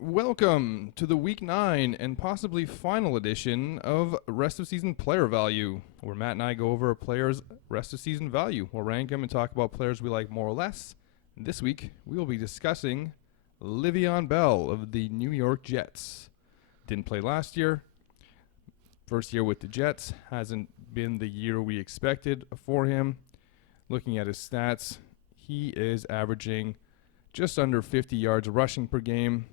Welcome to the Week 9 and possibly final edition of Rest of Season Player Value, where Matt and I go over a player's rest of season value. We'll rank them and talk about players we like more or less. This week, we will be discussing Le'Veon Bell of the New York Jets. Didn't play last year. First year with the Jets. Hasn't been the year we expected for him. Looking at his stats, he is averaging just under 50 yards rushing per game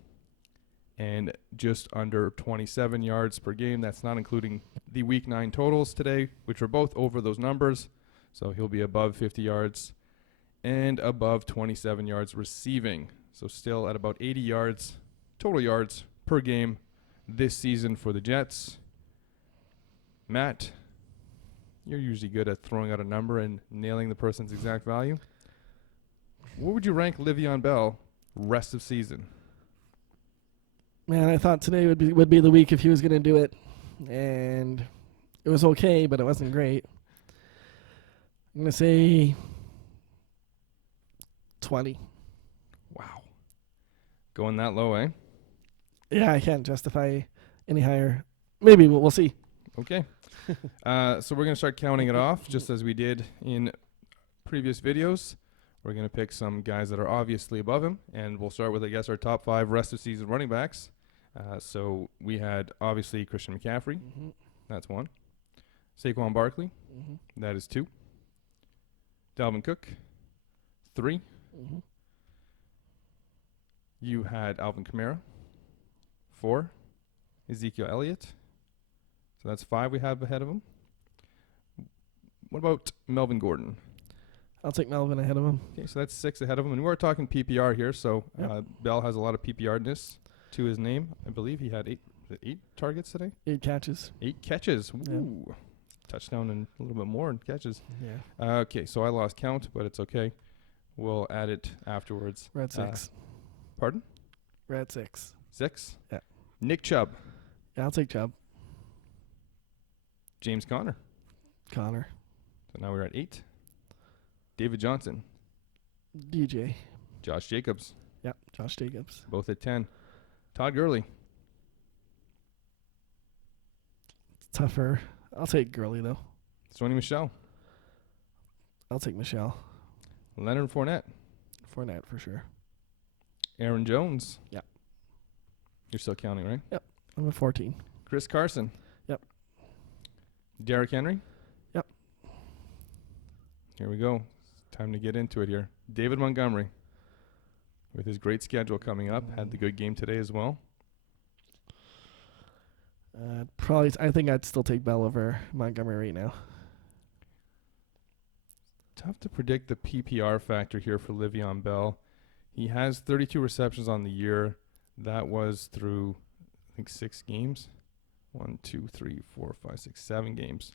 and just under 27 yards per game. That's not including the Week 9 totals today, which are both over those numbers. So he'll be above 50 yards and above 27 yards receiving. So still at about 80 yards, total yards per game this season for the Jets. Matt, you're usually good at throwing out a number and nailing the person's exact value. What would you rank Le'Veon Bell rest of season? Man, I thought today would be the week if he was going to do it, and it was okay, but it wasn't great. I'm going to say 20. Wow. Going that low, eh? Yeah, I can't justify any higher. Maybe, but we'll see. Okay. So we're going to start counting it off, just as we did in previous videos. We're going to pick some guys that are obviously above him, and we'll start with, I guess, our top 5 rest of season running backs. So we had, obviously, Christian McCaffrey. Mm-hmm. That's 1. Saquon Barkley. Mm-hmm. That is 2. Dalvin Cook. 3. Mm-hmm. You had Alvin Kamara. 4. Ezekiel Elliott. So that's 5 we have ahead of him. What about Melvin Gordon? I'll take Melvin ahead of him. Okay, so that's 6 ahead of him. And we're talking PPR here, so Yep. Bell has a lot of PPR-ness to his name. I believe he had 8 targets today? 8 catches. 8 catches. Yeah. Ooh. Touchdown and a little bit more in catches. Yeah. Okay, so I lost count, but it's okay. We'll add it afterwards. We're at 6. Pardon? We're at 6. 6? Yeah. Nick Chubb. Yeah, I'll take Chubb. James Conner. Connor. So now we're at 8. David Johnson. DJ. Josh Jacobs. Yep, Josh Jacobs. Both at 10. Todd Gurley. It's tougher. I'll take Gurley, though. Sony Michel. I'll take Michelle. Leonard Fournette. Fournette for sure. Aaron Jones. Yep. You're still counting, right? Yep. I'm at 14. Chris Carson. Yep. Derrick Henry. Yep. Here we go. Time to get into it here. David Montgomery. With his great schedule coming up. Had the good game today as well. Probably, I think I'd still take Bell over Montgomery right now. Tough to predict the PPR factor here for Le'Veon Bell. He has 32 receptions on the year. That was through, I think, 6 games. 1, 2, 3, 4, 5, 6, 7 games.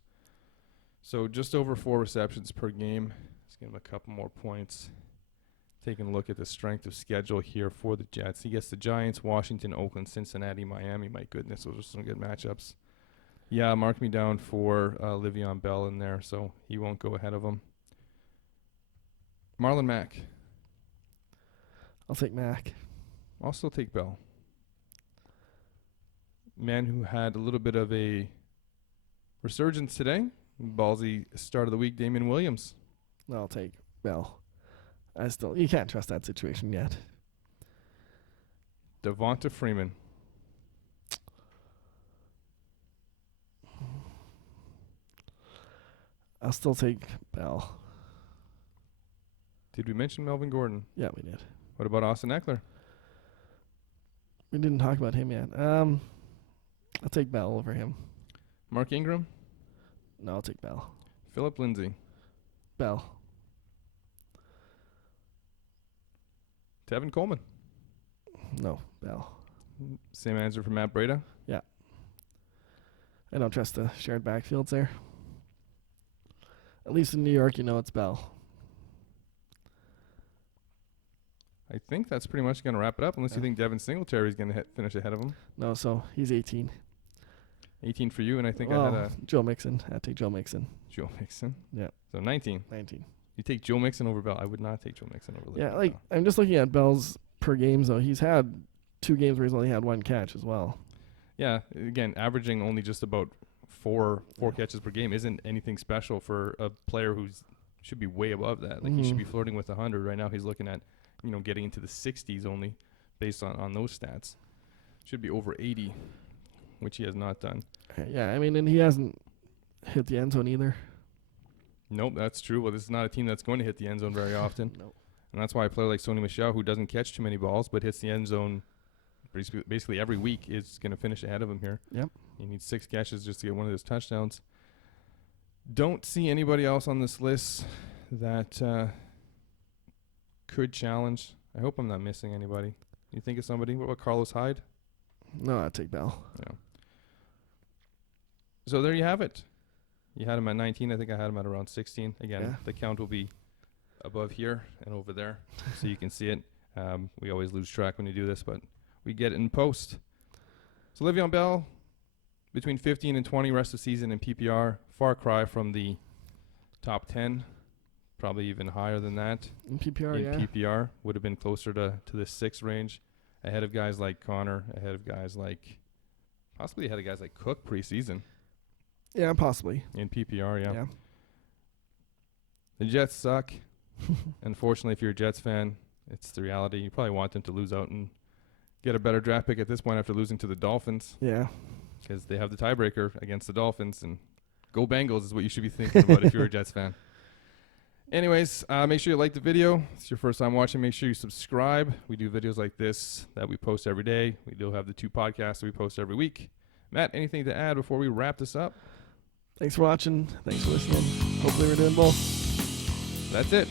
So just over 4 receptions per game. Let's give him a couple more points. Taking a look at the strength of schedule here for the Jets. He gets the Giants, Washington, Oakland, Cincinnati, Miami. My goodness, those are some good matchups. Yeah, mark me down for Le'Veon Bell in there, so he won't go ahead of him. Marlon Mack. I'll take Mac. I'll still take Bell. Man who had a little bit of a resurgence today. Ballsy start of the week, Damian Williams. No, I'll take Bell. You can't trust that situation yet. Devonta Freeman. I'll still take Bell. Did we mention Melvin Gordon? Yeah, we did. What about Austin Eckler? We didn't talk about him yet. I'll take Bell over him. Mark Ingram? No, I'll take Bell. Philip Lindsay. Bell. Tevin Coleman. No, Bell. Same answer for Matt Breida. Yeah. I don't trust the shared backfields there. At least in New York, you know it's Bell. I think that's pretty much going to wrap it up, unless you Yeah. think Devin Singletary is going to finish ahead of him. No, so he's 18. 18 for you, and I think well, I had a Joe Mixon. I'd take Joe Mixon. Joe Mixon. Yeah. So 19. 19. You take Joe Mixon over Bell. I would not take Joe Mixon over Yeah, Le'Veon like Bell. I'm just looking at Bell's per games though. He's had 2 games where he's only had 1 catch as well. Yeah, again, averaging only just about four Yeah. catches per game isn't anything special for a player who's should be way above that. Like he should be flirting with 100 right now. He's looking at, getting into the 60s only, based on those stats. Should be over 80, which he has not done. Yeah, I mean, and he hasn't hit the end zone either. Nope, that's true. Well, this is not a team that's going to hit the end zone very often. Nope. And that's why a player like Sony Michel, who doesn't catch too many balls but hits the end zone basically every week, is going to finish ahead of him here. Yep. He needs 6 catches just to get one of his touchdowns. Don't see anybody else on this list that could challenge. I hope I'm not missing anybody. You think of somebody? What about Carlos Hyde? No, I'd take Bell. Yeah. So there you have it. You had him at 19. I think I had him at around 16. Again, the count will be above here and over there, so you can see it. We always lose track when you do this, but we get it in post. So Le'Veon Bell, between 15 and 20 rest of season in PPR. Far cry from the top 10. Probably even higher than that. In PPR, in PPR. Would have been closer to the 6 range. Ahead of guys like Connor. Possibly ahead of guys like Cook preseason. Yeah, possibly. In PPR, yeah. The Jets suck. Unfortunately, if you're a Jets fan, it's the reality. You probably want them to lose out and get a better draft pick at this point after losing to the Dolphins. Yeah. Because they have the tiebreaker against the Dolphins. And go Bengals is what you should be thinking about if you're a Jets fan. Anyways, make sure you like the video. If it's your first time watching, make sure you subscribe. We do videos like this that we post every day. We do have the 2 podcasts that we post every week. Matt, anything to add before we wrap this up? Thanks for watching. Thanks for listening. Hopefully we're doing both. That's it.